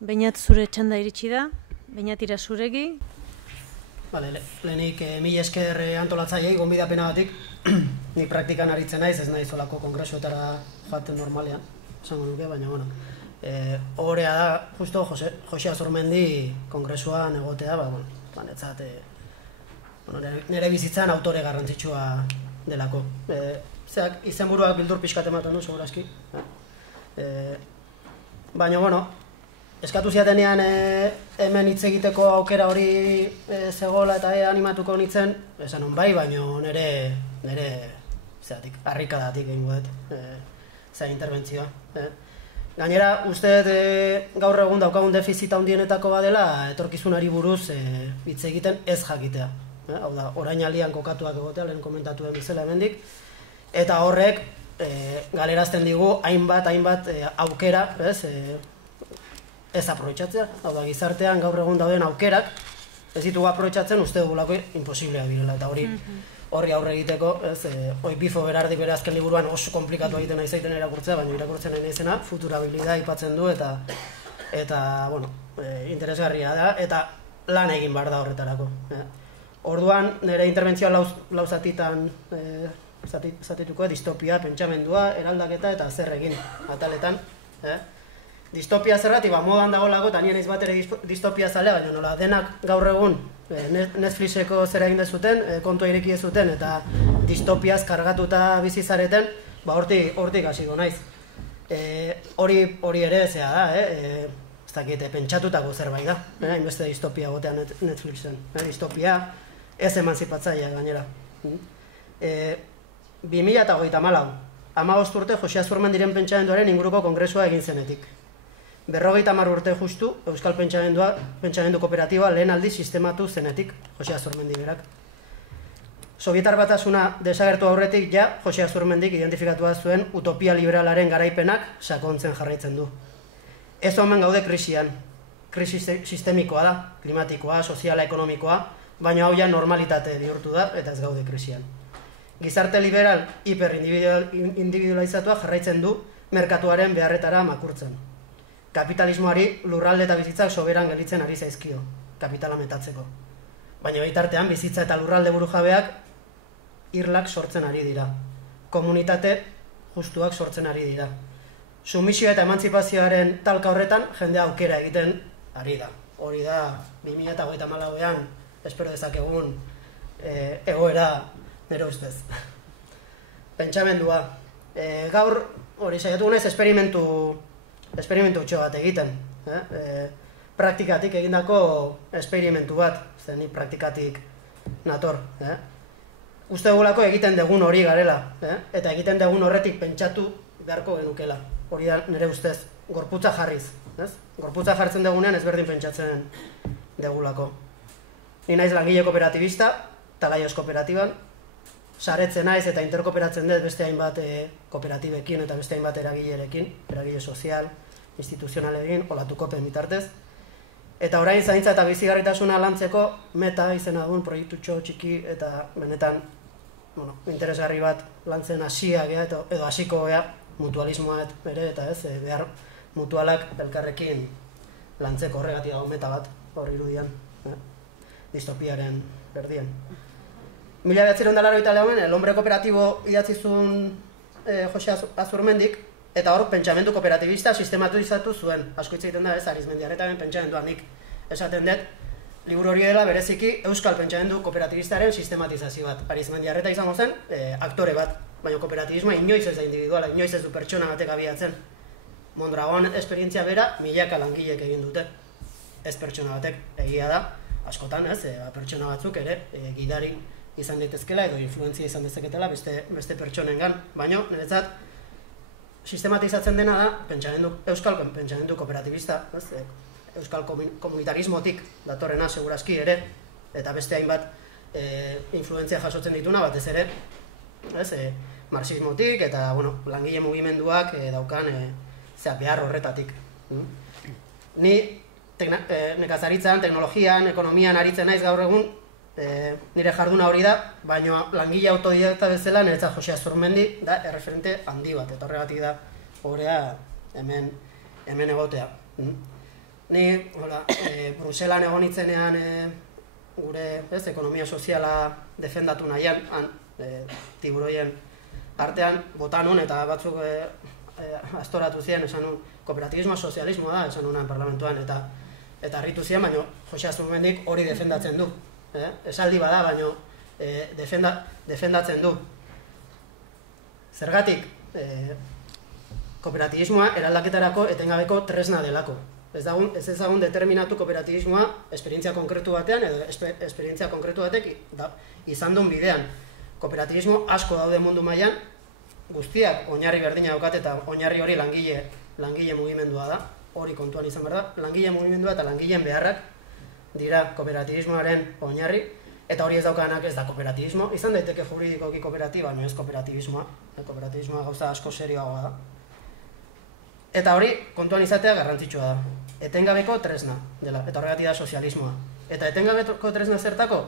Beñat zure txanda iritsi da, Beñatira zuregi. Lehenik mila esker antolatzaileei gonbidapenagatik. Nik praktikan aritzen naiz, ez naiz olako kongresuetara joaten normalean, esango nuke, baina bueno. Ohorea da, justo Jose Azurmendi kongresuan egotea, netzat nire bizitzan autore garrantzitsua delako. Izenburuak bildur pixkat ematen du, segurazki. Baina, bueno, eskatu ziatenean hemen hitz egiteko aukera hori zegoela eta animatuko nintzen, esan hon bai, baina nire harrikadatik egingo dut, interbentzioa. Gainera, uste gaur egun daukagun defizita handienetako badela, etorkizunari buruz hitz egiten ez jakitea. Hau da, orain aldian kokatuak egotea, lehen komentatuen bezala hemendik, eta horrek galerazten digu hainbat aukera, ez aprobetxatzea. Hau da, gizartean gaur egun dauden aukerak ez ditugu aprobetxatzen, uste dugulako imposibleak direla, eta horri aurre egiteko, hoi Bifo Berardik bere azken liburuan oso komplikatu egiten nahi zaiten irakurtzea, baina irakurtzen nahi naizena, futurabilidad aipatzen du, eta interesgarria da, eta lan egin behar da horretarako. Orduan, nire interbentzioa lau zatitan zatituko, distopia, pentsamendua, eraldaketa eta zer egin ataletan. Distopia zerratik, modan dagoelako, eta nien ez bat ere distopia zalea, baina nola, denak gaur egun Netflixeko zera egin dezuten, kontua ireki dezuten, eta distopiaz kargatuta bizizareten, hortik hasiko naiz. Hori ere zea da, ez dakit, pentsatutako zerbait da, hainbeste distopia gotean Netflixen. Distopia ez emanzipatzailea gainera. 2024, 15 urte Jose Azurmendiren pentsamenduaren inguruko kongresua egin zenetik. 50 urte justu Euskal Pentsamendu Kooperatiba lehen aldiz sistematu zenetik Jose Azurmendi berak. Sobietar Batasuna desagertu aurretik Jose Azurmendik identifikatua zuen utopia liberalaren garaipenak sakontzen jarraitzen du. Ez omen gaude krisian. Krisi sistemikoa da, klimatikoa, soziala, ekonomikoa, baina hau normalitate bihurtu da eta ez gaude krisian. Gizarte liberal hiperindividualizatua jarraitzen du merkatuaren beharretara makurtzen. Kapitalismoari lurralde eta bizitzak soberan gelditzen ari zaizkio, kapitala metatzeko. Baina bitartean bizitza eta lurralde burujabeak irlak sortzen ari dira. Komunitate justuak sortzen ari dira. Sumisioa eta emantzipazioaren talka horretan jendea aukera egiten ari da. Hori da, 2024an espero dezakegun egoera nire ustez. Pentsamendua. Gaur hori saiatu naiz esperimentu txo bat egiten. Praktikatik egindako esperimentu bat, zen praktikatik nator. Uste dugulako egiten dugun hori garela, eta egiten dugun horretik pentsatu beharko genukela. Hori da nire ustez, gorputza jarriz. Gorputza jartzen dugunean ezberdin pentsatzen dugulako. Ni naiz langile kooperatibista, Talaios kooperatiban, saretzen naiz eta interkooperatzen dut beste hainbat kooperatibekin eta beste hainbat eragilerekin, eragile sozial, instituzionalekin, olatukopen bitartez. Eta orain zaintza eta bizigarritasuna lantzeko meta izena duen proiektutxo txiki eta benetan interesgarri bat lantzen hasia gea edo hasiko gea, mutualismoa ere eta ez, behar mutualak elkarrekin lantzeko horregatik dago meta bat, hor irudian, distopiaren berdien. 1984an El Hombre Kooperatibo idatzi zuen Jose Azurmendik, eta hor pentsamendu kooperatibista sistematizatu zuen. Asko hitz egiten da ez, Arizmendiarretaren pentsamenduan nik esaten dut, liburu hori dela bereziki Euskal Pentsamendu Kooperatibistaren sistematizazio bat. Arizmendiarreta izango zen aktore bat, baina kooperatibismoa inoiz ez da individuala, inoiz ez du pertsona batek abiatzen. Mondragon esperientzia bera milaka langilek egin dute, ez pertsona batek. Egia da, askotan ez, pertsona batzuk ere gidari izan daitezkela edo influentzia izan dezaketela beste pertsonengan, baina niretzat sistematizatzen dena da Euskal Pentsamendu Kooperatibista, Euskal komunitarismotik datorrena segurazki ere, eta beste hainbat influentzia jasotzen dituna batez ere, marxismotik eta langile mugimenduak daukan behar horretatik. Ni nekazaritzan, teknologian, ekonomian aritzen naiz gaur egun, nire jarduna hori da, baina langile autodidakta bezala niretzat Jose Azurmendi da erreferente handi bat, eta horregatik da horrea hemen egotea. Ni, Bruselan egon nitzenean gure ekonomia soziala defendatu nahian, tiburoien artean bota nun eta batzuk astoratu ziren, esan nun, kooperatibismo sozialismoa da, esan nunan parlamentuan, eta harritu ziren, baina Jose Azurmendik hori defendatzen du. Esaldi bada, baina defendatzen du. Zergatik, kooperatibismoa eraldaketarako etengabeko tresna delako. Ez ezagun determinatu kooperatibismoa esperientzia konkretu batean edo esperientzia konkretu batek izan duen bidean. Kooperatibismo asko daude mundu mailan, guztiak oinarri berdina daukat eta oinarri hori langile mugimendua da, hori kontuan izan behar da, langile mugimendua eta langileen beharrak dira kooperatibismoaren oinarri, eta hori ez daukanak ez da kooperatibismo, izan daiteke juridikoki kooperatiba, no ez kooperatibismoa, kooperatibismoa gauza asko serioagoa da. Eta hori kontuan izatea garrantzitsua da, etengabeko tresna dela, eta horregatik da sozialismoa. Eta etengabeko tresna zertako?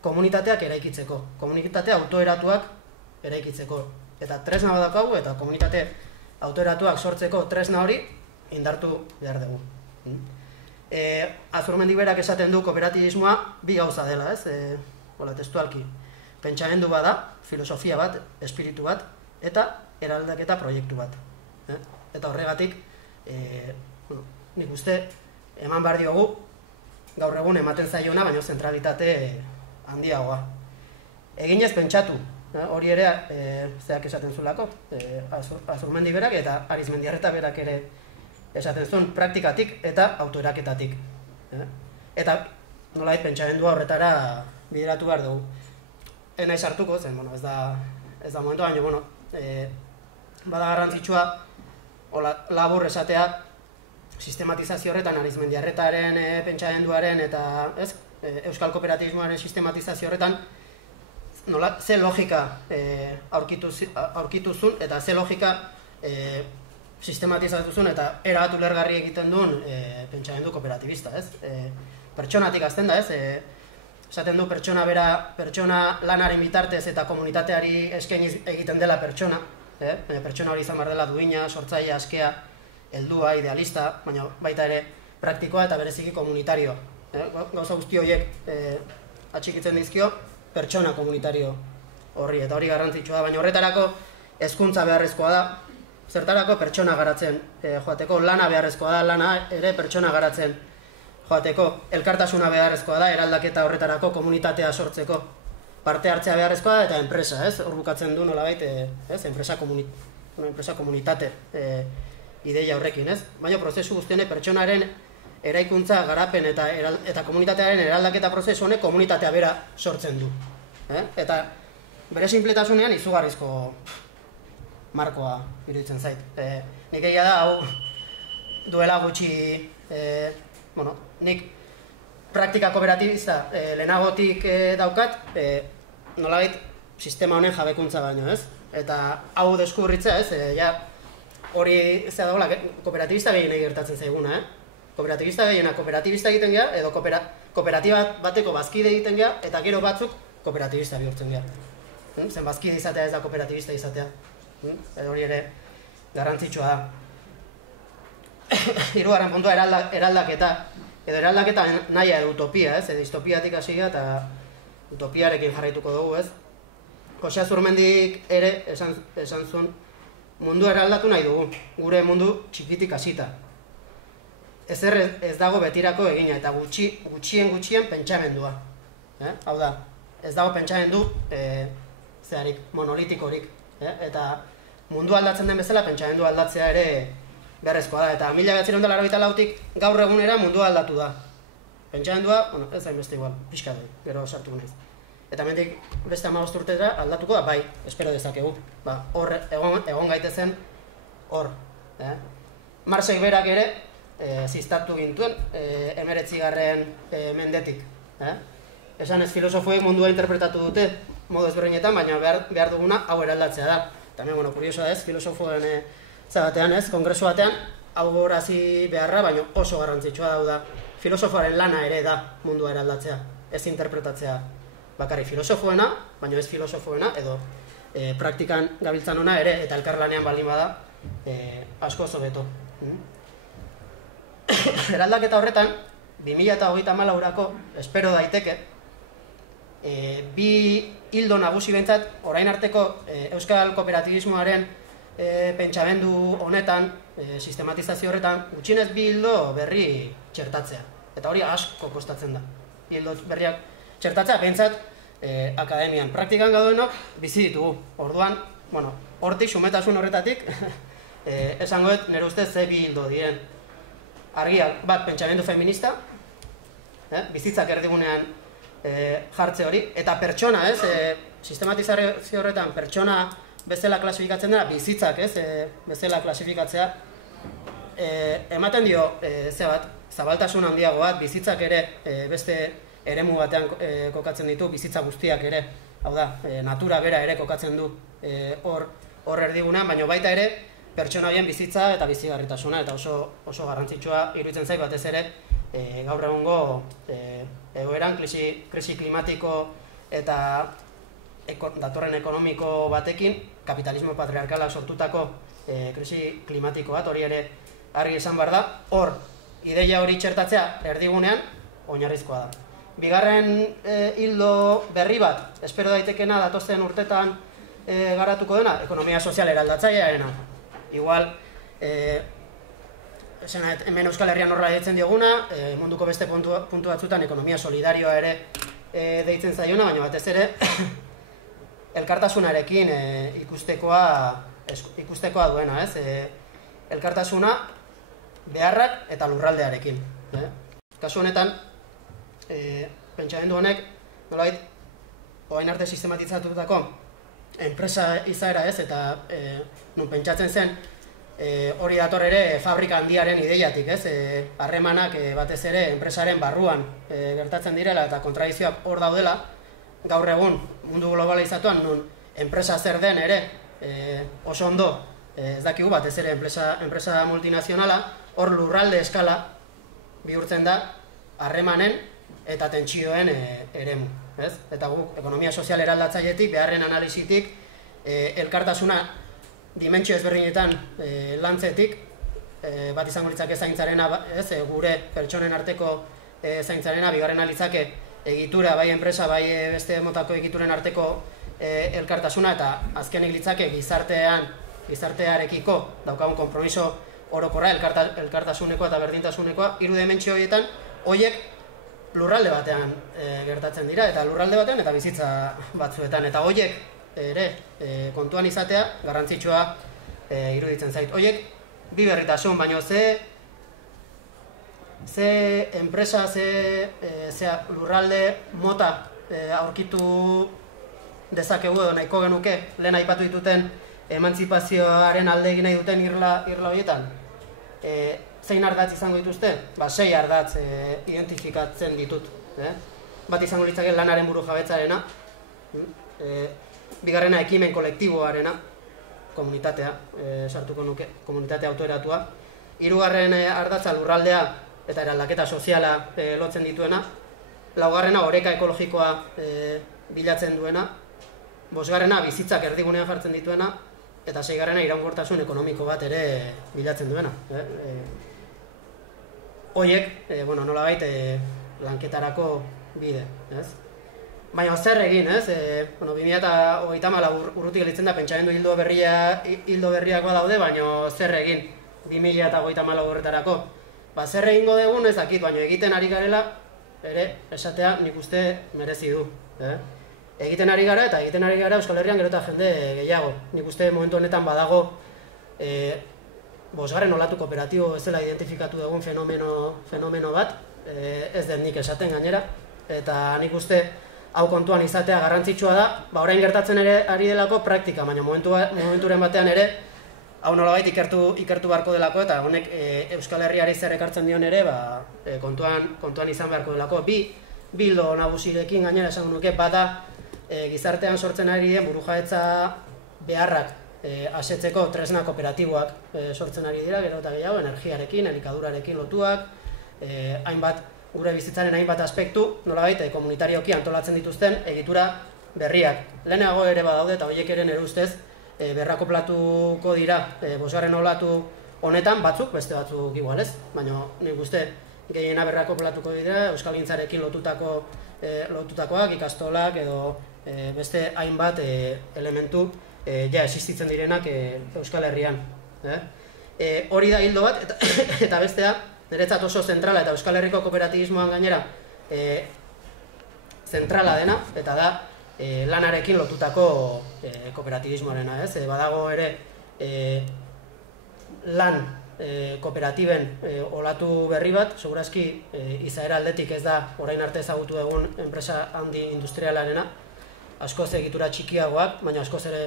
Komunitateak eraikitzeko, komunitate autoeratuak eraikitzeko. Eta tresna badakagu eta komunitate autoeratuak sortzeko tresna hori indartu behar dugu. Azurmendik berak esaten du kooperatibismoa bi gauza dela, testualki. Pentsamendu bada, filosofia bat, espiritu bat, eta eraldaketa proiektu bat. Eta horregatik, nik uste eman behar diogu gaur egun ematen zaiona, baina zentralitate handiagoa. Eginez pentsatu, hori ere zeak esaten zulako, Azurmendi berak eta Arizmendiarreta berak ere esaten zuen praktikatik eta autoeraketatik. Eta nolait pentsamendua horretara bideratu behar dugu. Naiz hartuko zen, ez da momentu, baina bada garrantzitsua labur esatea sistematizazio horretan, Arizmendiarretaren pentsamenduaren eta euskal kooperatibismoaren sistematizazio horretan ze logika aurkituzun eta ze logika sistematizatuzun eta erabatu lergarri egiten duen pentsamendu kooperatibista. Pertsonatik azten da, esaten du pertsona lanaren bitartez eta komunitateari eskainiz egiten dela pertsona, pertsona hori izan behar dela duina, sortzailea, askea, heldua, idealista, baina baita ere praktikoa eta bereziki komunitarioa. Gauza guzti horiek atxikitzen dizkio pertsona komunitario horri, eta hori garrantzitsua da, baina horretarako hezkuntza beharrezkoa da, zertarako pertsona garatzen joateko, lana beharrezkoa da, lana ere pertsona garatzen joateko, elkartasuna beharrezkoa da, eraldaketa horretarako komunitatea sortzeko, parte hartzea beharrezkoa da, eta enpresa, hor bukatzen du nolabait, enpresa komunitate ideia horrekin, baina prozesu guztiene pertsonaren eraikuntza, garapen eta komunitatearen eraldaketa prozesu honek komunitatea bera sortzen du. Eta bere sinpletasunean izugarrizko markoa iruditzen zait. Nik egia da, hau duela gutxi, nik praktika kooperatibista lehenagotik daukat, nolabait sistema honen jabekuntza baino, eta hau deskubritzea, hori zera dagoela kooperatibista gehienei gertatzen zaiguna, kooperatibista gehiena kooperatibista egiten gara, edo kooperatiba bateko bazkide egiten gara, eta gero batzuk kooperatibista bihurtzen gara. Zen bazkide izatea ez da kooperatibista izatea. Edo hori ere garrantzitsua da. Hirugarren puntua eraldaketa. Edo eraldaketa nahia edo utopia, edo distopiatik hasia eta utopiarekin jarraituko dugu, Jose Azurmendik ere esan zuen mundu eraldatu nahi dugu, gure mundu txikitik hasita. Ez dago betirako egina eta gutxien pentsamendua. Hau da, ez dago pentsamendu monolitikorik. Eta mundu aldatzen den bezala pentsamendu aldatzea ere beharrezkoa da. Eta 1984tik gaur egunera mundua aldatu da. Pentsamendua, ez hainbeste igual, pixka da, gero sartuko naiz. Eta mendik beste 15 urtera aldatuko da, bai, espero dezakegu. Hor egon gaitezen hor. Marxek berak ere ziztartu gintuen 19. Mendetik. Esan ez filosofoek mundua interpretatu dute modu ezberdinetan, baina behar duguna hau eraldatzea da. Tamen, kuriosoa ez, filosofoen batean ez, kongresu batean, hau gorazi beharra, baina oso garrantzitsua da. Filosofoaren lana ere da mundua eraldatzea, ez interpretatzea bakarri filosofoena, baina ez filosofoena, edo praktikan gabiltzan ona ere, eta elkarlanean baldin bada, asko oso beto. eraldaketa horretan, 2034 espero daiteke, bi hildo nagusi behintzat, orain arteko euskal kooperatibismoaren pentsamendu honetan, sistematizazio horretan, gutxienez bi hildo berri txertatzea. Eta hori asko kostatzen da. Hildo berriak txertatzea, behintzat, akademian. Praktikan gaudenok bizi ditugu. Orduan, hortik, xumetasun horretatik, esangoet nire ustez ze bi hildo diren. Argiak, bat, pentsamendu feminista, bizitzak erdigunean jartze hori, eta pertsona, sistematizazio horretan pertsona bezala klasifikatzen dena, bizitzak, bezala klasifikatzea, ematen dio, zabaltasun handiago bat, bizitzak ere beste eremu batean kokatzen ditu, bizitza guztiak ere, hau da, natura bera ere kokatzen du hor erdigunean, baina baita ere, pertsona horien bizitza eta bizigarritasuna, eta oso garrantzitsua iruditzen zait batez ere, gaur egungo egoeran krisi klimatiko eta datorren ekonomiko batekin, kapitalismo patriarkala sortutako krisi klimatiko bat, hori ere argi esan behar da, hor, ideia hori txertatzea erdigunean, oinarrizkoa da. Bigarren hildo berri bat, espero daitekena datozen urtetan garatuko dena, ekonomia sozial eraldatzailearena. Igual, hemen Euskal Herrian horra deitzen dioguna, munduko beste puntu batzutan ekonomia solidarioa ere deitzen zaiona, baina batez ere elkartasunarekin ikustekoa duena, elkartasuna beharrak eta lurraldearekin. Kasu honetan, pentsamendu honek, nolabait, orain arte sistematizatutako enpresa izaera eta nun pentsatzen zen, hori dator ere fabrika handiaren ideiatik, harremanak batez ere enpresaren barruan gertatzen direla eta kontradizioak hor daudela, gaur egun mundu globalizatuan nun enpresa zer den ere oso ondo ez dakigu batez ere enpresa multinazionala, hor lurralde eskala bihurtzen da harremanen eta tentsioen eremu. Eta guk ekonomia sozial eraldatzailetik, beharren analizitik, elkartasuna dimentsio ezberdinetan lantzetik, bat izango litzake zaintzarena, gure pertsonen arteko zaintzarena, bigarren litzake egitura, bai enpresa, bai beste motako egituren arteko elkartasuna, eta azkenik litzake gizartearekiko daukagun konpromiso orokorra, elkartasunekoa eta berdintasunekoa, hiru dimentsio horietan, horiek lurralde batean gertatzen dira, eta lurralde batean eta bizitza batzuetan, eta horiek ere kontuan izatea garrantzitsua iruditzen zait. Horiek bi berritasun, baina ze enpresa, ze lurralde mota aurkitu dezakegu edo nahiko genuke, lehen aipatu dituten emantzipazioaren alde egin nahi duten irla horietan. Zein ardatz izango dituzte? 6 ardatz identifikatzen ditut. Bat izango litzake lanaren burujabetzarena, bigarrena ekimen kolektiboarena, komunitatea, sartuko nuke, komunitate autoeratua. Hirugarren ardatza lurraldea eta eraldaketa soziala lotzen dituena. Laugarrena oreka ekologikoa bilatzen duena. Bosgarrena bizitzak erdigunean jartzen dituena. Eta seigarrena iraunkortasun ekonomiko bat ere bilatzen duena. Hoiek, nolabait, lanketarako bide, Baina zer egin, 2034 urrutik gelitzen da pentsamendu hildo berriakoa daude, baina zer egin 2034 horretarako. Zer egingo dugun ez dakit, baina egiten ari garela, ere, esatea nik uste merezi du. Egiten ari gara eta egiten ari gara Euskal Herrian gero eta jende gehiago. Nik uste momentu honetan badago 5. olatu kooperatibo bezala identifikatu dugun fenomeno bat, ez den nik esaten gainera, eta nik uste hau kontuan izatea garrantzitsua da, orain gertatzen ere ari delako praktika, baina momenturen batean ere, hau nolabait ikertu beharko delako, eta honek Euskal Herriari zer ekartzen dion ere, kontuan izan beharko delako. Bi ildo nagusirekin gainera esan nuke, bata gizartean sortzen ari den burujabetza beharrak asetzeko tresna kooperatiboak sortzen ari dira, gero eta gehiago, energiarekin, elikadurarekin lotuak, gure bizitzaren hainbat aspektu, nolabait, komunitarioki antolatzen dituzten egitura berriak. Lehenago ere badaude eta horiek ere nire ustez berrakoplatuko dira 5. olatu Honetan batzuk, beste batzuk igual ez, baina nik uste gehiena berrako platuko dira euskalgintzarekin lotutakoak, ikastolak edo beste hainbat elementu ja existitzen direnak Euskal Herrian. Hori da hildo bat, eta bestea, niretzat oso zentrala eta Euskal Herriko kooperatibismoan gainera zentrala dena, eta da lanarekin lotutako kooperatibismoarena. Badago ere lan kooperatiben olatu berri bat, segurazki izaera aldetik ez da orain arte ezagutu egun enpresa handi industrialarena, askoz egitura txikiagoak, baina askoz ere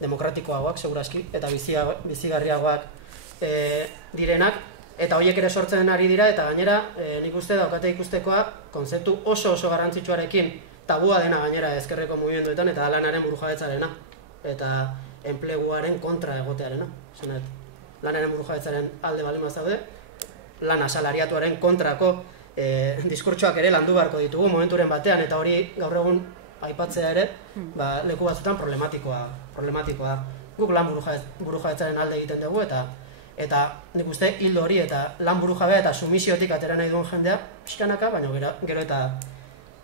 demokratikoagoak, segurazki, eta bizigarriagoak direnak, eta horiek ere sortzen ari dira, eta gainera nik uste daukate ikustekoa kontzeptu oso garrantzitsuarekin tabua dena gainera ezkerreko mugimenduetan, eta lanaren burujabetzarena, eta enpleguaren kontra egotearena. Lanaren burujabetzaren alde baldin bazaude, lan asalariatuaren kontrako diskurtsoak ere landu beharko ditugu momenturen batean, eta hori gaur egun aipatzea ere leku batzutan problematikoa. Guk lan burujabetzaren alde egiten dugu, eta nik uste hildo hori eta lan burujabea eta sumisiotik atera nahi duen jendea pixkanaka, baina gero eta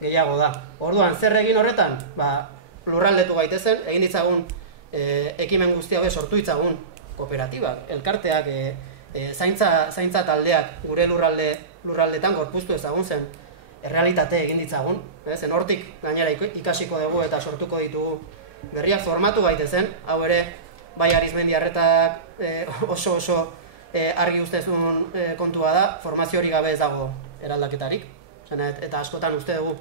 gehiago da. Orduan, zer egin horretan? Lurraldetu gaitezen, egin ditzagun ekimen guzti hauek sortu ditzagun kooperatibak, elkarteak, zaintza taldeak gure lurraldetan gorpuztu ezagun zen errealitate egin ditzagun. Zen hortik gainera ikasiko dugu eta sortuko ditugu berriak formatu gaitezen, hau ere bai Arizmendiarretak oso argi ustezun kontua da, formazio hori gabe ez dago eraldaketarik, eta askotan uste dugu,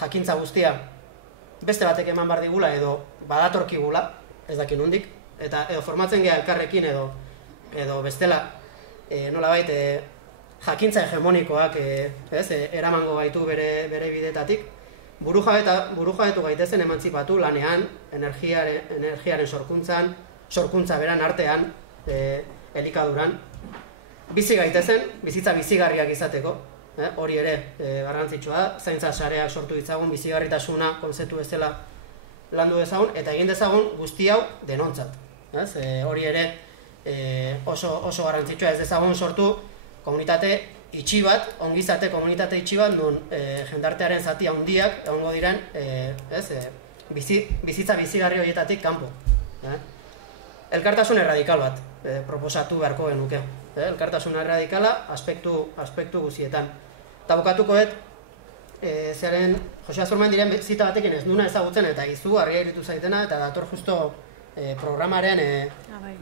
jakintza guztia beste batek eman bar digula edo badatorkigula, ez dakin nondik, eta edo formatzen geha elkarrekin edo bestela nolabait jakintza hegemonikoak eramango gaitu bere bidetatik. Burujabetu gaitezen emantzipatu lanean, energiaren sorkuntza beran artean, elikaduran. Bizi gaitezen, bizitza bizigarriak izateko, hori ere garrantzitsua da, zaintza sareak sortu ditzagun, bizigarritasuna konzeptu bezala landu dezagun, eta egin dezagun guzti hau denontzat. Hori ere oso garrantzitsua, ez dezagun sortu komunitate itxi bat, ongizate komunitate itxi bat, nun jendartearen zati handiak egongo diren bizitza bizigarri horietatik kanpo. Elkartasun erradikal bat proposatu beharko genuke. Elkartasun erradikala aspektu guztietan. Eta bukatukoet, zeren Jose Azurmendiren zita batekin ez duna ezagutzen eta izu argia iritu zaitena, eta dator justo programaren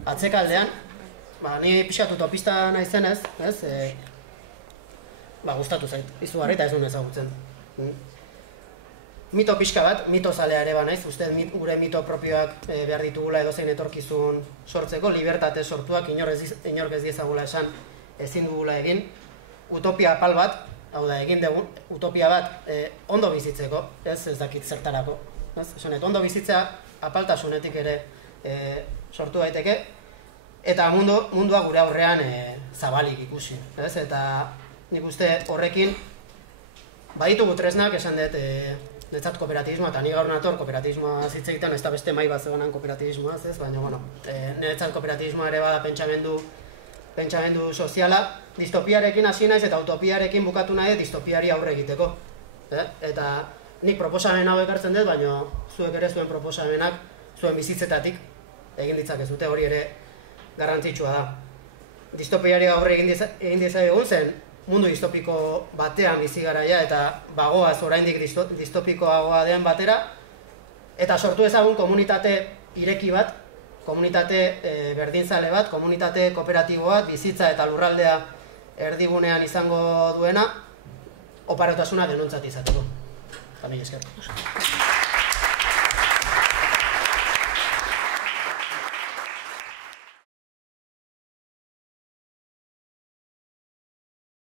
atzekaldean, ni pixatu topista naizenez, gustatu zait, izugarri eta ez duen ezagutzen. Mito pixka bat, mito zalea ere banaiz, uste gure mito propioak behar ditugula edozein etorkizun sortzeko, libertate sortuak inork ez diezagula esan ezin dugula egin, utopia apal bat, hau da egin dugun, utopia bat ondo bizitzeko, ez dakit zertarako. Ondo bizitza apaltasunetik ere sortu daiteke, eta mundua gure aurrean zabalik ikusi. Eta nik uste horrekin baditugu tresnak, esan dut netzat kooperatibismoa, eta ni gaur nator kooperatibismoa hitz egiten, ez da beste mai bat zegoenan kooperatibismoa, baina netzat kooperatibismoa ere bada pentsamendu soziala, distopiarekin hasi naiz eta utopiarekin bukatu nahi distopiari aurre egiteko. Eta nik proposamen hau ekartzen dut, baina zuek ere zuen proposamenak zuen bizitzetatik egin ditzakezute, hori ere garrantzitsua da. Distopiari aurre egin ditzakegun zen mundu distopiko batean bizi garaia eta bagoaz oraindik distopikoagoa den batera, eta sortu ezagun komunitate ireki bat, komunitate berdinzale bat, komunitate kooperatibo bat, bizitza eta lurraldea erdigunean izango duena, oparotasuna denontzat izateko. Mila esker.